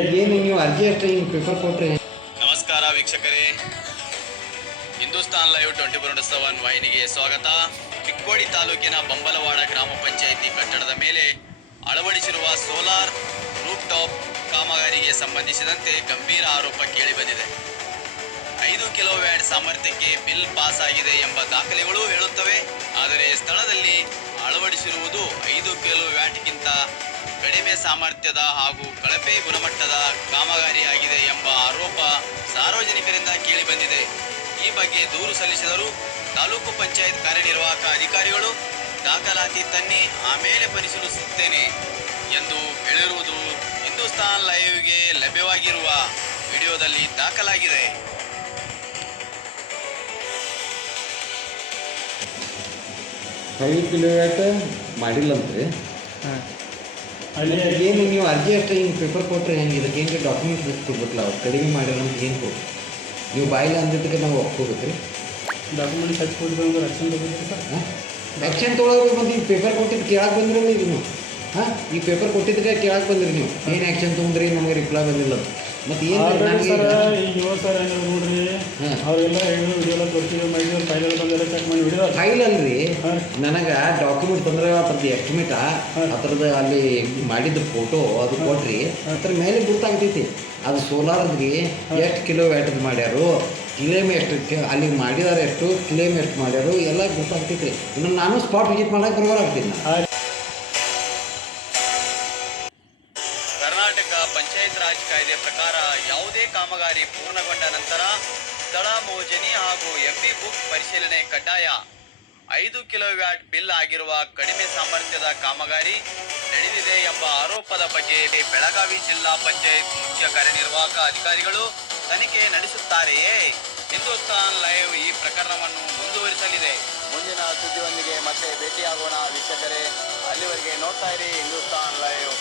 ಏನು ನೀವು ಅರ್ಜಿ ಅಷ್ಟೇ ಹಿಂಗೆ ಪ್ರಿಫರ್ ಕೊಟ್ಟರೆ. ನಮಸ್ಕಾರ ವೀಕ್ಷಕರೇ, ಹಿಂದೂಸ್ತಾನ್ ಲೈವ್ 24/7 ವಾಹಿನಿಗೆ ಸ್ವಾಗತ. ಚಿಕ್ಕೋಡಿ ತಾಲೂಕಿನ ಬಂಬಲವಾಡ ಗ್ರಾಮ ಪಂಚಾಯಿತಿ ಕಟ್ಟಡದ ಮೇಲೆ ಅಳವಡಿಸಿರುವ ಸೋಲಾರ್ ರೂಫ್ ಟಾಪ್ ಕಾಮಗಾರಿಗೆ ಸಂಬಂಧಿಸಿದಂತೆ ಗಂಭೀರ ಆರೋಪ ಕೇಳಿಬಂದಿದೆ. 5 ಕಿಲೋವ್ಯಾಟ್ ಸಾಮರ್ಥ್ಯಕ್ಕೆ ಬಿಲ್ ಪಾಸ್ ಆಗಿದೆ ಎಂಬ ದಾಖಲೆಗಳು ಹೇಳುತ್ತವೆ. ಆದರೆ ಸ್ಥಳದಲ್ಲಿ ಅಳವಡಿಸಿರುವುದು 5 ಕಿಲೋವ್ಯಾಟ್ಗಿಂತ ಕಡಿಮೆ ಸಾಮರ್ಥ್ಯದ ಹಾಗೂ ಕಳಪೆ ಗುಣಮಟ್ಟದ ಕಾಮಗಾರಿಯಾಗಿದೆ ಎಂಬ ಆರೋಪ ಸಾರ್ವಜನಿಕರಿಂದ ಕೇಳಿಬಂದಿದೆ. ಈ ಬಗ್ಗೆ ದೂರು ಸಲ್ಲಿಸಿದರು. ತಾಲೂಕು ಪಂಚಾಯತ್ ಕಾರ್ಯನಿರ್ವಾಹಕ ಅಧಿಕಾರಿಗಳು ದಾಖಲಾತಿ ತನ್ನಿ ಆಮೇಲೆ ಪರಿಶೀಲಿಸುತ್ತೇನೆ ಎಂದು ಹೇಳಿರುವುದು ಹಿಂದೂಸ್ತಾನ್ ಲೈವ್ಗೆ ಲಭ್ಯವಾಗಿರುವ ವಿಡಿಯೋದಲ್ಲಿ ದಾಖಲಾಗಿದೆ. 5 ಕಿಲೋವ್ಯಾಟ್ ಮಾಡಿಲ್ಲಂತ್ರಿ. ಏನು ನೀವು ಅರ್ಜಿ ಅಷ್ಟೇ ಹಿಂಗೆ ಪೇಪರ್ ಕೊಟ್ಟರೆ ಹೆಂಗೆ? ಇದಕ್ಕೆ ಹೆಂಗೆ ಡಾಕ್ಯುಮೆಂಟ್ ಬೇಕು ಕೊಡ್ಬೇಕಲ್ಲ, ಅವ್ರು ಕಡಿಮೆ ಮಾಡಿಲ್ಲ ಅಂತ ಏನು ಕೊಡ್ಬೇಕು? ನೀವು ಬಾಯಿಲ್ಲ ಅಂದಿದ್ದಕ್ಕೆ ನಾವು ಒಪ್ಕೋಬೇಕು ರೀ. ಡಾಕ್ಯುಮೆಂಟ್ಸ್ ಹಚ್ಚಿ ಕೊಟ್ಟಿದ್ದು ಆ್ಯಕ್ಷನ್ ತೊಗೋಬೇಕು ಸರ್. ಆ್ಯಕ್ಷನ್ ತೊಗೊಳೋದು ಮತ್ತು ಈ ಪೇಪರ್ ಕೊಟ್ಟಿದ್ದು ಕೇಳಕ್ಕೆ ಬಂದಿರಲ್ಲ ಈಗ ನೀವು. ಈ ಪೇಪರ್ ಕೊಟ್ಟಿದ್ದಕ್ಕೆ ಕೇಳಕ್ಕೆ ಬಂದಿರಿ ನೀವು. ಏನು ಆ್ಯಕ್ಷನ್ ತೊಗೊಂಡ್ರಿ, ನಮಗೆ ರಿಪ್ಲೈ ಬಂದಿಲ್ಲ ಮತ್ತು ಏನು ಸರ್. ಈಗ ಸರ್ ನೋಡ್ರಿ, ಅವರೆಲ್ಲ ಹೇಳಿ ವಿಡಿಯೋ ತೋರಿಸಿದ್ರು, ಮೈಸೂರು ಫೈಲ್ ಬಂದೆಲ್ಲ ಚೆಕ್ ಮಾಡಿ ವಿಡಿಯೋ ಫೈಲ್ ಅಲ್ರಿ. ನನಗೆ ಡಾಕ್ಯುಮೆಂಟ್ ತಂದ್ರೆ ಅದ್ರದ್ದು ಎಸ್ಟಿಮೇಟ, ಅದ್ರದ್ದು ಅಲ್ಲಿ ಮಾಡಿದ ಫೋಟೋ ಅದು ಕೊಟ್ರಿ, ಅದ್ರ ಮೇಲೆ ಗೊತ್ತಾಗ್ತೈತಿ ಅದು ಸೋಲಾರದ್ರಿ ಎಷ್ಟು ಕಿಲೋವ್ಯಾಟದ್ದು ಮಾಡ್ಯಾರು, ಕ್ಲೇಮ್ ಎಷ್ಟು ಅಲ್ಲಿ ಮಾಡಿದಾರೆ, ಎಷ್ಟು ಕ್ಲೇಮ್ ಎಷ್ಟು ಮಾಡ್ಯಾರು ಎಲ್ಲ ಗೊತ್ತಾಗ್ತೈತಿ. ಇನ್ನು ನಾನು ಸ್ಪಾಟ್ ವಿಸಿಟ್ ಮಾಡೋಕೆ ಬರೋರಾಗ್ತೀನಿ. ಕರ್ನಾಟಕ ಪಂಚಾಯತ್ ರಾಜ್ ಕಾಯ್ದೆ ಪ್ರಕಾರ ಯಾವುದೇ ಕಾಮಗಾರಿ ಪೂರ್ಣಗೊಂಡ ನಂತರ ಸ್ಥಳ ಮೋಜಣಿ ಹಾಗೂ ಎಂಬಿ ಬುಕ್ ಪರಿಶೀಲನೆ ಕಡ್ಡಾಯ. 5 ಕಿಲೋವ್ಯಾಟ್ ಬಿಲ್ ಆಗಿರುವ ಕಡಿಮೆ ಸಾಮರ್ಥ್ಯದ ಕಾಮಗಾರಿ ನಡೆದಿದೆ ಎಂಬ ಆರೋಪದ ಬಗ್ಗೆ ಬೆಳಗಾವಿ ಜಿಲ್ಲಾ ಪಂಚಾಯತ್ ಮುಖ್ಯ ಕಾರ್ಯನಿರ್ವಾಹಕ ಅಧಿಕಾರಿಗಳು ತನಿಖೆ ನಡೆಸುತ್ತಾರೆಯೇ? ಹಿಂದೂಸ್ತಾನ್ ಲೈವ್ ಈ ಪ್ರಕರಣವನ್ನು ಮುಂದುವರಿಸಲಿದೆ. ಮುಂದಿನ ಸುದ್ದಿಯೊಂದಿಗೆ ಮತ್ತೆ ಭೇಟಿಯಾಗೋಣ ವೀಕ್ಷಕರೇ. ಅಲ್ಲಿವರೆಗೆ ನೋಡ್ತಾ ಇರಿ ಹಿಂದೂಸ್ತಾನ್ ಲೈವ್.